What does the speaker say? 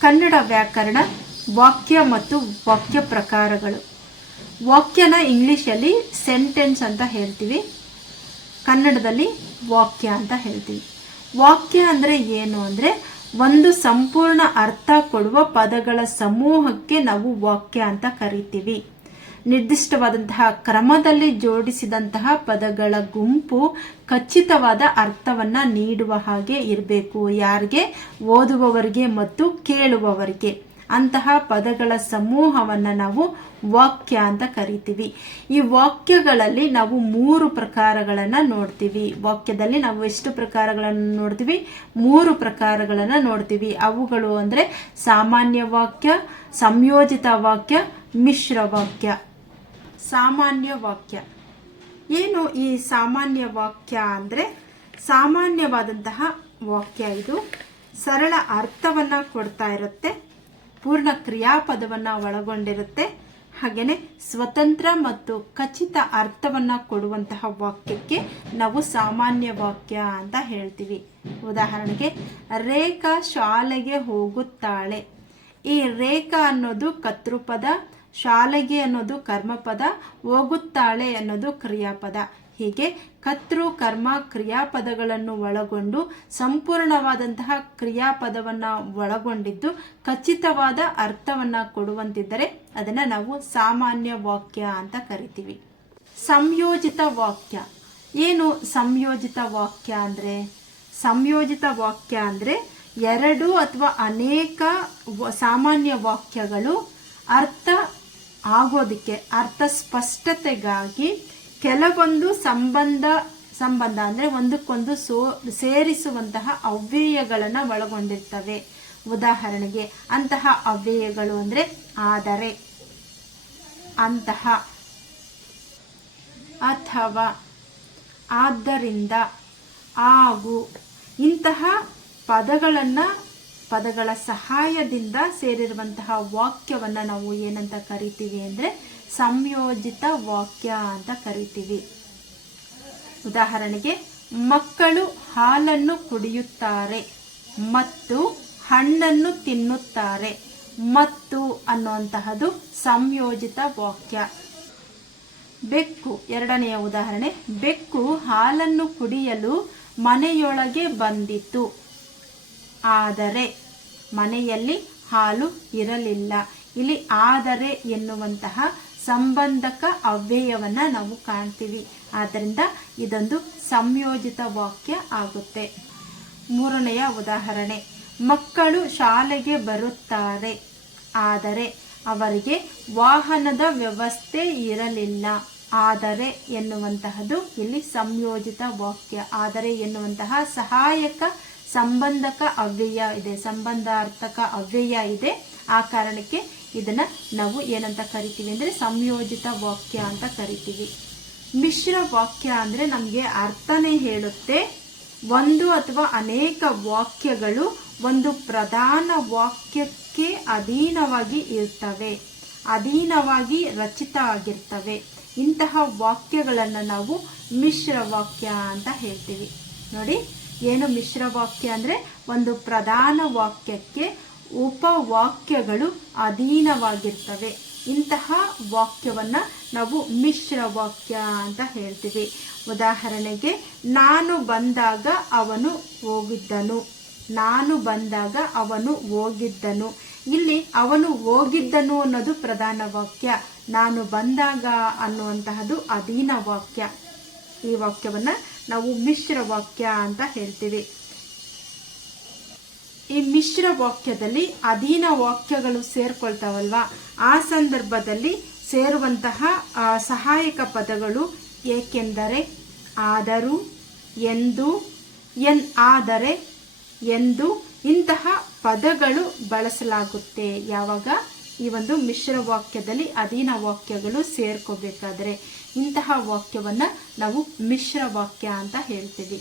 ಕನ್ನಡ ವ್ಯಾಕರಣ ವಾಕ್ಯ ಮತ್ತು ವಾಕ್ಯ ಪ್ರಕಾರಗಳು. ವಾಕ್ಯನ ಇಂಗ್ಲಿಷಲ್ಲಿ ಸೆಂಟೆನ್ಸ್ ಅಂತ ಹೇಳ್ತೀವಿ, ಕನ್ನಡದಲ್ಲಿ ವಾಕ್ಯ ಅಂತ ಹೇಳ್ತೀವಿ. ವಾಕ್ಯ ಅಂದರೆ ಏನು ಅಂದರೆ ಒಂದು ಸಂಪೂರ್ಣ ಅರ್ಥ ಕೊಡುವ ಪದಗಳ ಸಮೂಹಕ್ಕೆ ನಾವು ವಾಕ್ಯ ಅಂತ ಕರಿತೀವಿ. ನಿರ್ದಿಷ್ಟವಾದಂತಹ ಕ್ರಮದಲ್ಲಿ ಜೋಡಿಸಿದಂತಹ ಪದಗಳ ಗುಂಪು ಖಚಿತವಾದ ಅರ್ಥವನ್ನ ನೀಡುವ ಹಾಗೆ ಇರಬೇಕು. ಯಾರಿಗೆ? ಓದುವವರಿಗೆ ಮತ್ತು ಕೇಳುವವರಿಗೆ. ಅಂತಹ ಪದಗಳ ಸಮೂಹವನ್ನು ನಾವು ವಾಕ್ಯ ಅಂತ ಕರಿತೀವಿ. ಈ ವಾಕ್ಯಗಳಲ್ಲಿ ನಾವು 3 ಪ್ರಕಾರಗಳನ್ನು ನೋಡ್ತೀವಿ. ವಾಕ್ಯದಲ್ಲಿ ನಾವು ಎಷ್ಟು ಪ್ರಕಾರಗಳನ್ನು ನೋಡ್ತೀವಿ? 3 ಪ್ರಕಾರಗಳನ್ನು ನೋಡ್ತೀವಿ. ಅವುಗಳು ಅಂದರೆ ಸಾಮಾನ್ಯ ವಾಕ್ಯ, ಸಂಯೋಜಿತ ವಾಕ್ಯ, ಮಿಶ್ರ ವಾಕ್ಯ. ಸಾಮಾನ್ಯ ವಾಕ್ಯ ಏನು? ಈ ಸಾಮಾನ್ಯ ವಾಕ್ಯ ಅಂದರೆ ಸಾಮಾನ್ಯವಾದಂತಹ ವಾಕ್ಯ. ಇದು ಸರಳ ಅರ್ಥವನ್ನ ಕೊಡ್ತಾ ಇರುತ್ತೆ, ಪೂರ್ಣ ಕ್ರಿಯಾಪದವನ್ನು ಒಳಗೊಂಡಿರುತ್ತೆ, ಹಾಗೆಯೇ ಸ್ವತಂತ್ರ ಮತ್ತು ಖಚಿತ ಅರ್ಥವನ್ನು ಕೊಡುವಂತಹ ವಾಕ್ಯಕ್ಕೆ ನಾವು ಸಾಮಾನ್ಯ ವಾಕ್ಯ ಅಂತ ಹೇಳ್ತೀವಿ. ಉದಾಹರಣೆಗೆ, ರೇಖಾ ಶಾಲೆಗೆ ಹೋಗುತ್ತಾಳೆ. ಈ ರೇಖಾ ಅನ್ನೋದು ಕರ್ತೃಪದ, ಶಾಲೆಗೆ ಅನ್ನೋದು ಕರ್ಮಪದ, ಹೋಗುತ್ತಾಳೆ ಅನ್ನೋದು ಕ್ರಿಯಾಪದ. ಹೀಗೆ ಕರ್ತೃ ಕರ್ಮ ಕ್ರಿಯಾಪದಗಳನ್ನು ಒಳಗೊಂಡು ಸಂಪೂರ್ಣವಾದಂತಹ ಕ್ರಿಯಾಪದವನ್ನು ಒಳಗೊಂಡಿದ್ದು ಖಚಿತವಾದ ಅರ್ಥವನ್ನು ಕೊಡುವಂತಿದ್ದರೆ ಅದನ್ನು ನಾವು ಸಾಮಾನ್ಯ ವಾಕ್ಯ ಅಂತ ಕರಿತೀವಿ. ಸಂಯೋಜಿತ ವಾಕ್ಯ ಏನು? ಸಂಯೋಜಿತ ವಾಕ್ಯ ಅಂದರೆ ಸಂಯೋಜಿತ ವಾಕ್ಯ ಅಂದರೆ 2 ಅಥವಾ ಅನೇಕ ಸಾಮಾನ್ಯ ವಾಕ್ಯಗಳು ಅರ್ಥ ಆಗೋದಕ್ಕೆ, ಅರ್ಥ ಸ್ಪಷ್ಟತೆಗಾಗಿ ಕೆಲವೊಂದು ಸಂಬಂಧ ಅಂದರೆ ಒಂದಕ್ಕೊಂದು ಸೇರಿಸುವಂತಹ ಅವ್ಯಯಗಳನ್ನು ಒಳಗೊಂಡಿರ್ತವೆ. ಉದಾಹರಣೆಗೆ ಅಂತಹ ಅವ್ಯಯಗಳು ಅಂದರೆ ಆದರೆ, ಅಂತಹ, ಅಥವಾ, ಆದ್ದರಿಂದ, ಹಾಗೂ. ಇಂತಹ ಪದಗಳ ಸಹಾಯದಿಂದ ಸೇರಿರುವಂತಹ ವಾಕ್ಯವನ್ನು ನಾವು ಏನಂತ ಕರಿತೀವಿ ಅಂದರೆ ಸಂಯೋಜಿತ ವಾಕ್ಯ ಅಂತ ಕರಿತೀವಿ. ಉದಾಹರಣೆಗೆ, ಮಕ್ಕಳು ಹಾಲನ್ನು ಕುಡಿಯುತ್ತಾರೆ ಮತ್ತು ಹಣ್ಣನ್ನು ತಿನ್ನುತ್ತಾರೆ. ಮತ್ತು ಅನ್ನುವಂತಹದ್ದು ಸಂಯೋಜಿತ ವಾಕ್ಯ. ಬೆಕ್ಕು, ಎರಡನೆಯ ಉದಾಹರಣೆ, ಬೆಕ್ಕು ಹಾಲನ್ನು ಕುಡಿಯಲು ಮನೆಯೊಳಗೆ ಬಂದಿತು, ಆದರೆ ಮನೆಯಲ್ಲಿ ಹಾಲು ಇರಲಿಲ್ಲ. ಇಲ್ಲಿ ಆದರೆ ಎನ್ನುವಂತಹ ಸಂಬಂಧಕ ಅವ್ಯಯವನ್ನ ನಾವು ಕಾಣ್ತೀವಿ. ಆದ್ದರಿಂದ ಇದೊಂದು ಸಂಯೋಜಿತ ವಾಕ್ಯ ಆಗುತ್ತೆ. ಮೂರನೆಯ ಉದಾಹರಣೆ, ಮಕ್ಕಳು ಶಾಲೆಗೆ ಬರುತ್ತಾರೆ, ಆದರೆ ಅವರಿಗೆ ವಾಹನದ ವ್ಯವಸ್ಥೆ ಇರಲಿಲ್ಲ. ಆದರೆ ಎನ್ನುವಂತಹದ್ದು ಇಲ್ಲಿ ಸಂಯೋಜಿತ ವಾಕ್ಯ. ಆದರೆ ಎನ್ನುವಂತಹ ಸಹಾಯಕ ಸಂಬಂಧಕ ಅವ್ಯಯ ಇದೆ, ಸಂಬಂಧಾರ್ಥಕ ಅವ್ಯಯ ಇದೆ. ಆ ಕಾರಣಕ್ಕೆ ಇದನ್ನ ನಾವು ಏನಂತ ಕರಿತೀವಿ ಅಂದರೆ ಸಂಯೋಜಿತ ವಾಕ್ಯ ಅಂತ ಕರಿತೀವಿ. ಮಿಶ್ರ ವಾಕ್ಯ ಅಂದರೆ ನಮಗೆ ಅರ್ಥನೇ ಹೇಳುತ್ತೆ. ಒಂದು ಅಥವಾ ಅನೇಕ ವಾಕ್ಯಗಳು ಒಂದು ಪ್ರಧಾನ ವಾಕ್ಯಕ್ಕೆ ಅಧೀನವಾಗಿ ಇರ್ತವೆ, ಅಧೀನವಾಗಿ ರಚಿತ ಆಗಿರ್ತವೆ. ಇಂತಹ ವಾಕ್ಯಗಳನ್ನು ನಾವು ಮಿಶ್ರ ವಾಕ್ಯ ಅಂತ ಹೇಳ್ತೀವಿ. ನೋಡಿ, ಏನು ಮಿಶ್ರ ವಾಕ್ಯ ಅಂದರೆ ಒಂದು ಪ್ರಧಾನ ವಾಕ್ಯಕ್ಕೆ ಉಪವಾಕ್ಯಗಳು ಅಧೀನವಾಗಿರ್ತವೆ. ಇಂತಹ ವಾಕ್ಯವನ್ನ ನಾವು ಮಿಶ್ರ ವಾಕ್ಯ ಅಂತ ಹೇಳ್ತೀವಿ. ಉದಾಹರಣೆಗೆ, ನಾನು ಬಂದಾಗ ಅವನು ಹೋಗಿದ್ದನು, ನಾನು ಬಂದಾಗ ಅವನು ಹೋಗಿದ್ದನು. ಇಲ್ಲಿ ಅವನು ಹೋಗಿದ್ದನು ಅನ್ನೋದು ಪ್ರಧಾನ ವಾಕ್ಯ, ನಾನು ಬಂದಾಗ ಅನ್ನುವಂತಹದ್ದು ಅಧೀನ ವಾಕ್ಯ. ಈ ವಾಕ್ಯವನ್ನ ನಾವು ಮಿಶ್ರ ವಾಕ್ಯ ಅಂತ ಹೇಳ್ತೀವಿ. ಈ ಮಿಶ್ರ ವಾಕ್ಯದಲ್ಲಿ ಅಧೀನ ವಾಕ್ಯಗಳು ಸೇರ್ಕೊಳ್ತಾವಲ್ವಾ, ಆ ಸಂದರ್ಭದಲ್ಲಿ ಸೇರುವಂತಹ ಸಹಾಯಕ ಪದಗಳು ಏಕೆಂದರೆ, ಆದರೂ, ಎಂದು, ಆದರೆ, ಎಂದು ಇಂತಹ ಪದಗಳು ಬಳಸಲಾಗುತ್ತೆ. ಯಾವಾಗ? ಈ ಒಂದು ಮಿಶ್ರ ವಾಕ್ಯದಲ್ಲಿ ಅಧೀನ ವಾಕ್ಯಗಳು ಸೇರ್ಕೋಬೇಕಾದ್ರೆ ಇಂತಹ ವಾಕ್ಯವನ್ನ ನಾವು ಮಿಶ್ರ ವಾಕ್ಯ ಅಂತ ಹೇಳ್ತೀವಿ.